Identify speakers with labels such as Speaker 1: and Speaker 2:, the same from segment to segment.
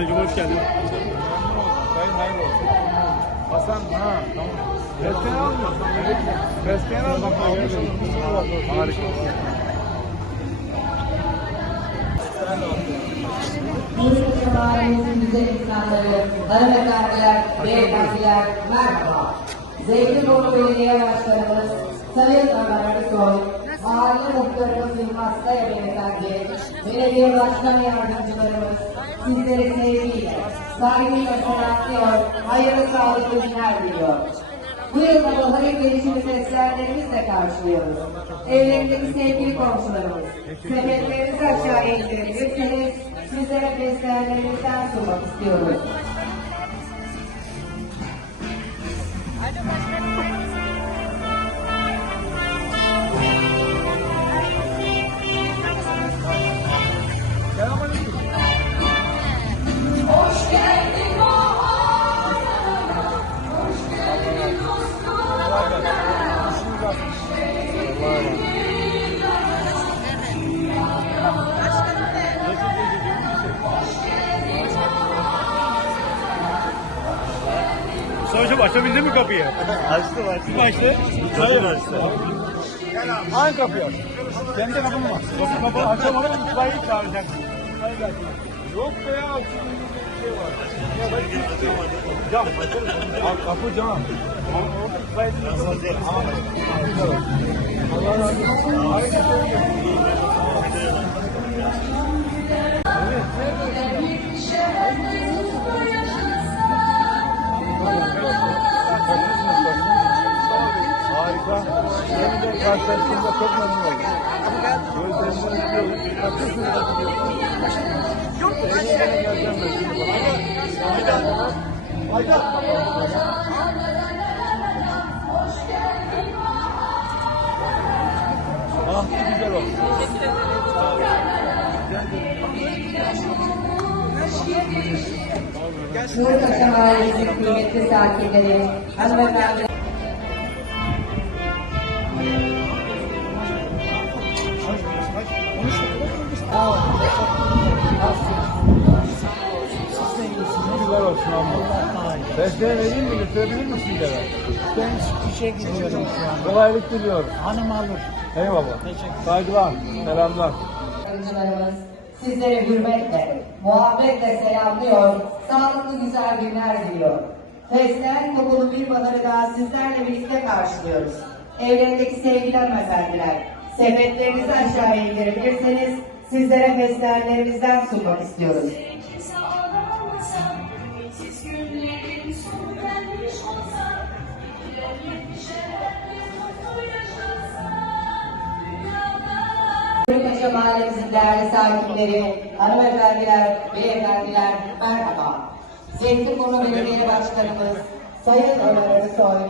Speaker 1: Sayıncım hoş geldin.
Speaker 2: Sayın hayırlı olsun. Hasan ha tamam. Besleyen almıyor. Besleyen almıyor. Harika.
Speaker 3: Yeni mahallemizin güzel insanları, hanımefendiler, beyefendiler, merhaba. Zeytinburnu Belediye Başkanımız Sayın Ömer Arısoy, Mahalle Muhtarımız Yılmaz Kaya Beyefendi, Belediye Başkan Yardımcılarımız sizleri sevgiyle, saygıyla selamlıyor, hayırlı sağlıklı günler diliyor. Bu yılda baharı gelişimi fesleğenlerimizle karşılıyoruz. Evlerindeki sevgili komşularımız, sepetlerinizi aşağıya indirebilirseniz sizlere fesleğenlerimizden sunmak istiyoruz.
Speaker 1: Kapıyı?
Speaker 2: Açtı var.
Speaker 1: Kim açtı? Sayın açtı.
Speaker 2: Hangi kapıyı aç? Kendi kapın mı?
Speaker 1: Kapı kapı açamadım. İtfaiyeyi çağıracaksın.
Speaker 2: Yok be ya. Bir şey var. Cam. Kapı cam. İtfaiye Allah razı olsun. Harika söylüyorsun. Harika. Yeniden karşılaştığımda çok memnun oldum. Gözlerinden izliyorum. Haklısınız. Bana. Hayda. Ah güzel oldu.
Speaker 3: Nurtaşa Mahallesi'nin kıymetli sakinleri, hanımefendi,
Speaker 2: Olsun abla. Desteğe vereyim mi? Götürebilir misin bir?
Speaker 4: Ben işe gidiyorum şu an.
Speaker 2: Kolaylık diliyorum.
Speaker 4: Hanım alır.
Speaker 2: Eyvallah. Saygılar, selamlar.
Speaker 3: yardımcılarımız sizlere hürmetle, muhabbetle selamlıyor, sağlıklı güzel günler diliyor. Fesleğen kokulu bir baharı daha sizlerle birlikte karşılıyoruz. Evlerindeki sevgili hanımefendiler, sepetlerinizi aşağıya indirebilirseniz sizlere fesleğenlerimizden sunmak istiyoruz. Mahallemizin değerli sakinleri, hanımefendiler, beyefendiler, merhaba. Zeytinburnu Belediye Başkanımız Sayın Ömer Arısoy,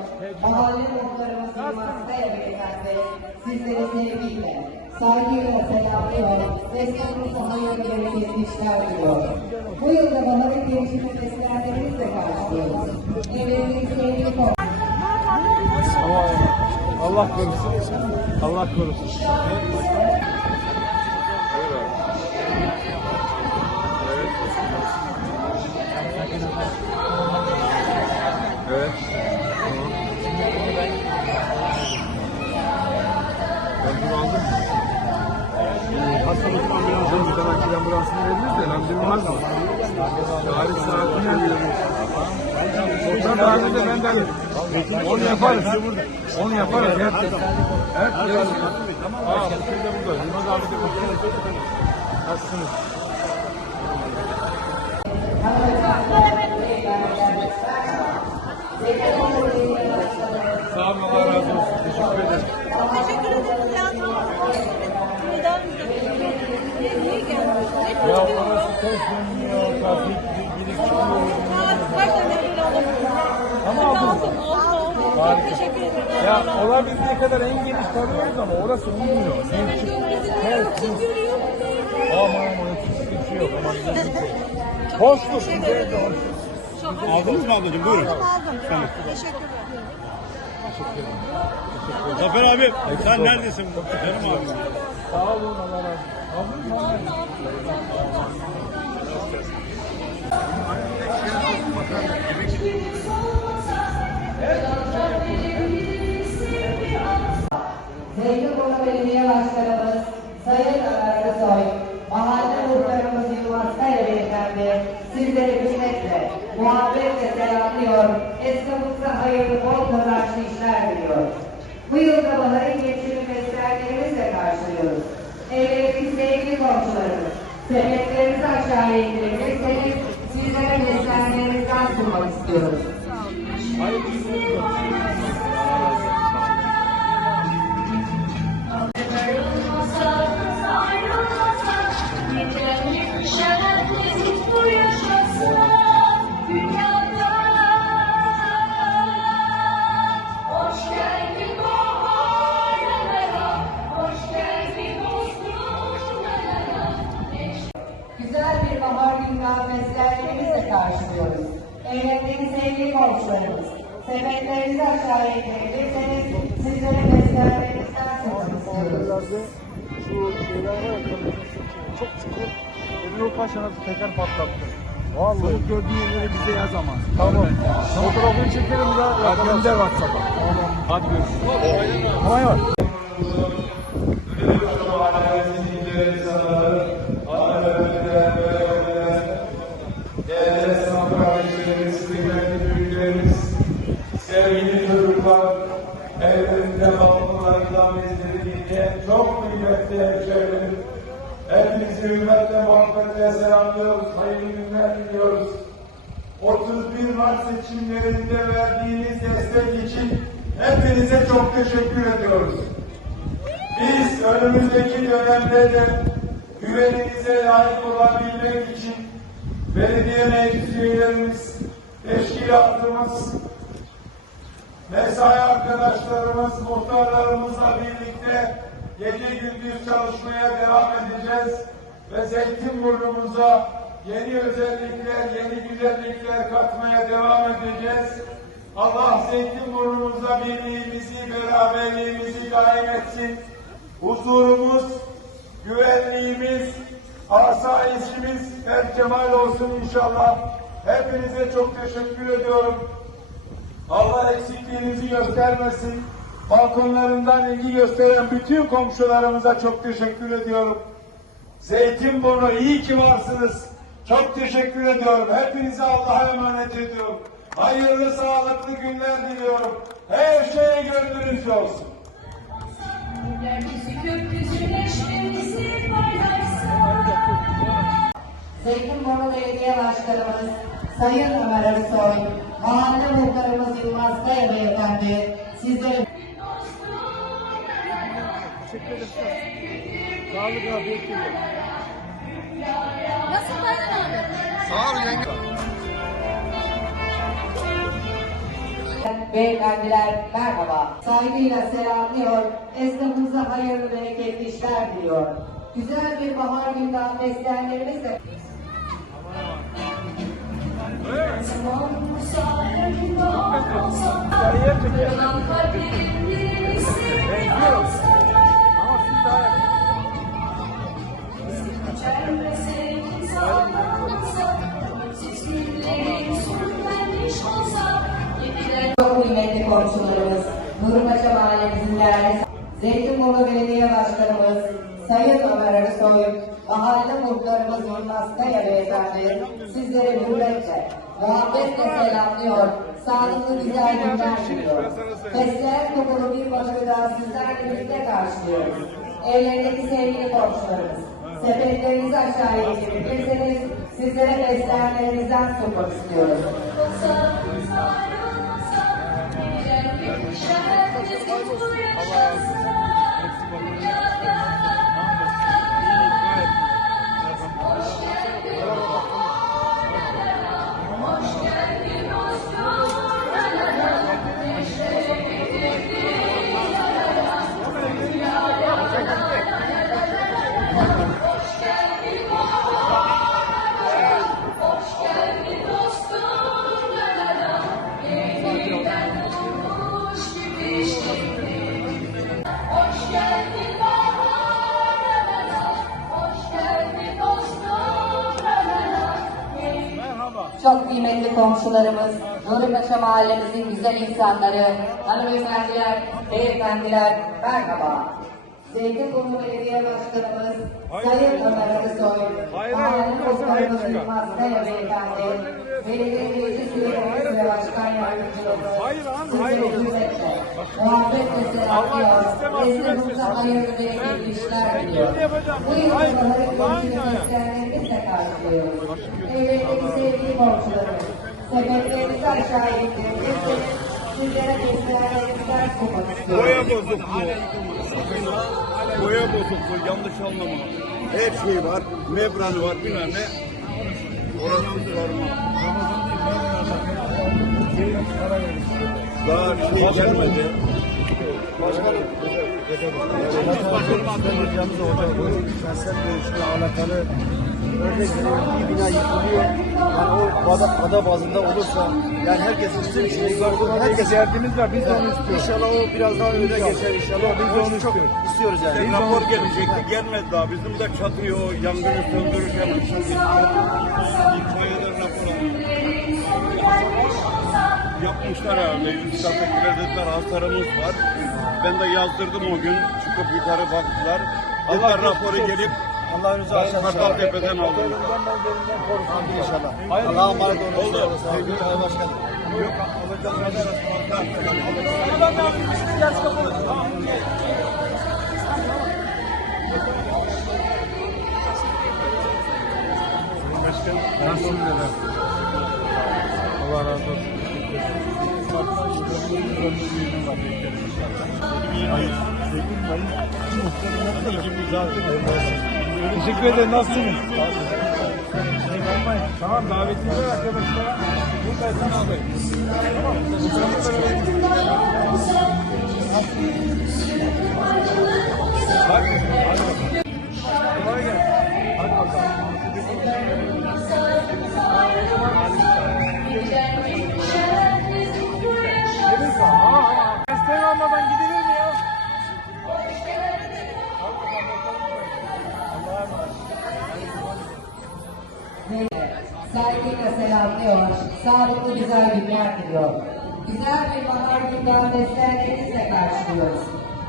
Speaker 3: mahalle muhtarımız Yılmaz Kaya Beyefendi, sizleri sevgiyle, saygıyla selamlıyor, desteklerinize hayırlı bereketli işler diliyor. Bu yılda baharın gelişimi fesleğenlerimizle karşılıyoruz. Sevgili komşularımız,
Speaker 2: Ama Allah korusun. Allah korusun. Evet. Ben bunu aldım.
Speaker 1: Hastalık ambulansını
Speaker 2: Bir tane ambulansını veririz de lan var mı? Tarih saatini veriyoruz. Hocam daha de ben de alırım. Onu yaparız. Onu yaparız. Hep, hep veririz. Aa, bu şey de burada. Yılmaz abi de burada. Nasılsınız? Sağ olun. Allah razı olsun. Teşekkür ederim.
Speaker 5: Teşekkür ederiz ya. Neden Niye geldin?
Speaker 2: Ya orası ters dönüyor. Trafik gidip çıkıyor.
Speaker 5: Kaç tane böyle
Speaker 2: Ama abla-
Speaker 5: aldım, oldu, oldu.
Speaker 2: Harika.
Speaker 5: Teşekkür ederim.
Speaker 2: Ya olabildiği kadar en geniş tarıyoruz ama orası uymuyor. Ne çık? Ters düz. Aman aman hiçbir şey yok. Aman şey. Hoştur. Güzel de hoş.
Speaker 1: Aldınız mı ablacığım? Buyurun.
Speaker 5: Aldım aldım. Tamam.
Speaker 1: Zafer abi sen neredesin? Canım abi.
Speaker 2: Sağ olun Allah razı olsun.
Speaker 3: Zeytinburnu Belediye Başkanımız Sayın Ararlı kazançlı işler diliyor. Bu yılda baharın geçimi festivalerimizle karşılıyoruz. Evlerimiz sevgili komşularımız, sepetlerimizi aşağıya indirirseniz sizlere beslenmelerinizden sunmak istiyoruz.
Speaker 6: Ayrılmasa,
Speaker 3: karşılıyoruz. Evlerindeki sevgili komşularımız, sepetlerinizi aşağıya indirebilirseniz sizlere istiyoruz.
Speaker 4: Evlerde şu şeyler var ya, çok sıkı. Ömür Paşa'na teker patlattı. Vallahi. Çabuk gördüğün yerleri bize yaz ama. Tamam. Fotoğrafını çekelim de gönder WhatsApp'a. Tamam. Hadi görüşürüz. Kolay var.
Speaker 2: Değerli destek için hepinize çok teşekkür ediyoruz. Biz önümüzdeki dönemde de güveninize layık olabilmek için belediye meclis üyelerimiz, teşkilatımız, mesai arkadaşlarımız, muhtarlarımızla birlikte gece gündüz çalışmaya devam edeceğiz ve Zeytinburnu'muza yeni özellikler, yeni güzellikler katmaya devam edeceğiz. Allah Zeytinburnu'muza birliğimizi, beraberliğimizi daim etsin. Huzurumuz, güvenliğimiz, asayişimiz berkemal olsun inşallah. Hepinize çok teşekkür ediyorum. Allah eksikliğinizi göstermesin. Balkonlarından ilgi gösteren bütün komşularımıza çok teşekkür ediyorum. Zeytinburnu iyi ki varsınız. Çok teşekkür ediyorum. Hepinize Allah'a emanet ediyorum. Hayırlı, sağlıklı günler diliyorum. Her şey gönlünüzce olsun.
Speaker 3: Zeytinburnu Belediye Başkanımız Sayın Ömer Arısoy, mahalle muhtarımız Yılmaz Kaya Beyefendi sizlere
Speaker 4: Sağlık afiyet diliyorum.
Speaker 7: Nasıl Taylan abi?
Speaker 4: Sağ ol yenge.
Speaker 3: Beyefendiler merhaba. Saygıyla selamlıyor. Esnafımıza hayırlı bereketli işler diliyor. Güzel bir bahar günden beslenlerimizle
Speaker 6: Olsa,
Speaker 3: komşularımız, Nurpaşa Mahallemizin değerli Zeytinburnu Belediye Başkanımız Sayın Ömer Arısoy, mahalle muhtarımız Yılmaz Kaya Beyefendi sizleri hürmetle, muhabbetle selamlıyor. Sağlıklı güzel günler diliyor. Fesleğen kokulu bir başı daha sizlerle birlikte karşılıyoruz. Evlerindeki sevgili komşularımız, sepetlerinizi aşağıya indirebilirseniz sizlere beslenmelerinizden sunmak istiyoruz.
Speaker 6: Wow.
Speaker 3: Çok kıymetli komşularımız, Nuripaşa mahallemizin güzel insanları, hanımefendiler, beyefendiler, merhaba. Zeytinburnu Belediye Başkanımız Sayın. Ömer
Speaker 2: Hayır,
Speaker 3: Mahalle
Speaker 2: hayır,
Speaker 3: Yılmaz Kaya Beyefendi, Belediye Meclis Üyelerimiz ve Başkan
Speaker 2: hayır.
Speaker 3: sizleri hürmetle, muhabbetle selamlıyor, nezdimizde hayırlı ve iyi işler diliyor. Bu yılları
Speaker 2: ya.
Speaker 3: gösterlerimizle karşılıyoruz. Devletteki sevgili komşularımız, sepetlerinizi aşağı indirirseniz sizlere gösterilerimizden sunmak istiyoruz.
Speaker 1: Bozukluğu. Boya bozukluğu yanlış anlama. Her şey var. Membranı var bilmem ne. Orası sorma. Daha şey gelmedi.
Speaker 4: Başkanım. Başkanım orada dönüşümle alakalı örnekleri bir bina yıkılıyor. Yani o ada, ada bazında olursa yani herkesin bizim için herkes
Speaker 2: Derdimiz var biz de onu istiyoruz.
Speaker 4: İnşallah o biraz daha öne geçer inşallah. Biz de onu çok istiyoruz yani.
Speaker 1: Rapor gelecekti gelmedi daha. Bizim de çatıyor yangını söndürürken. İtfaiyeden rapor. Yapmışlar herhalde. Kattakiler dediler hasarımız var. Ben de yazdırdım o gün. Çıkıp yukarı baktılar. Allah raporu gelip
Speaker 4: Allah önünüzü açar.
Speaker 1: Sakal tepeden aldım.
Speaker 4: Korusun inşallah. Allah'a emanet olun.
Speaker 1: Oldu.
Speaker 4: Sevgili Sayın Başkanım.
Speaker 1: Yok alacağım.
Speaker 2: Nasılsınız efendim? Allah razı olsun. Teşekkür ederim. Nasılsınız? Tamam davetiniz var arkadaşlar. Buradayız. Buradayız. Bak. Hadi bakalım.
Speaker 3: Sağlıklı güzel günler diliyor. Güzel bir bahar günden beslenmenizle karşılıyoruz.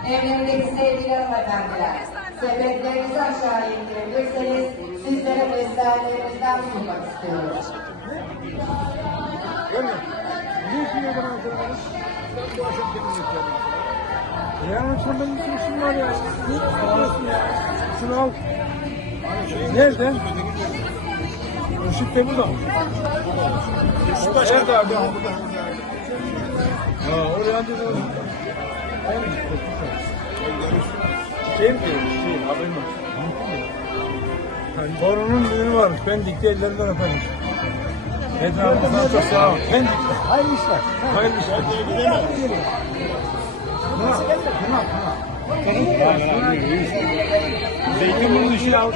Speaker 3: Evlerindeki sevgili hanımefendiler, sepetlerinizi aşağı indirebilirseniz sizlere beslenmelerimizden sunmak istiyoruz.
Speaker 2: İşin yok bana söyledin? Ben bu akşam var ya. Ne yapıyorsun ya? Nerede? Işık da burada mı? Işık başka. Nerede abi? Ha, oraya hadi de Çiçeğim ki, çiçeğim, haberim yok. Torunun düğünü varmış, ben dikti ellerinden öperim. Etrafından çok sağ ol. Ben dikti.
Speaker 4: Hayırlı işler.
Speaker 2: Hayırlı işler. Pınar, Pınar, Pınar. Zeytinburnu dışı al.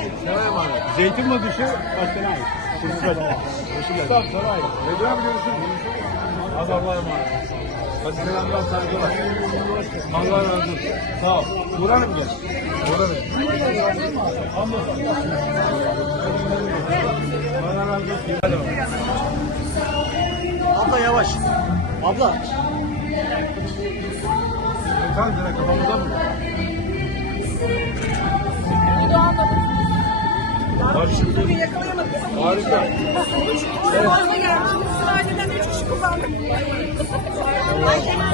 Speaker 2: Zeytinburnu dışı başkana ait. Tamam, ait. Recep abi görüşürüz. Hadi Allah'a emanet. Hadi selamlar, saygılar. Allah razı olsun. Sağ ol. Gel. Allah razı olsun. Hadi bakalım.
Speaker 4: Abla yavaş. Abla.
Speaker 2: Kan direkt kafamıza mı?
Speaker 5: Bugün yakalayamadık.
Speaker 2: Harika.
Speaker 5: Fazla gelmiş. Sırayla üç kişi kullandık.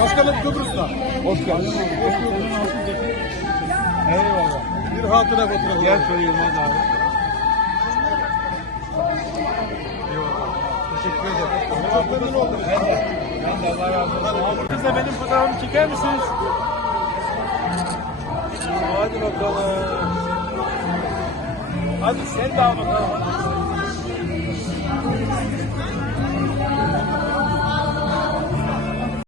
Speaker 2: Başkanım Kıbrıs'ta. Hoş geldin. Hoş bulduk. Eyvallah. Bir hatıra fotoğrafı. Gel şöyle Yılmaz abi. Teşekkür ederim. Muhabbetin oldu. Ben de. Ben de Allah razı olsun. Siz de benim fotoğrafımı çeker misiniz? Hadi bakalım. Hadi sen de al bakalım.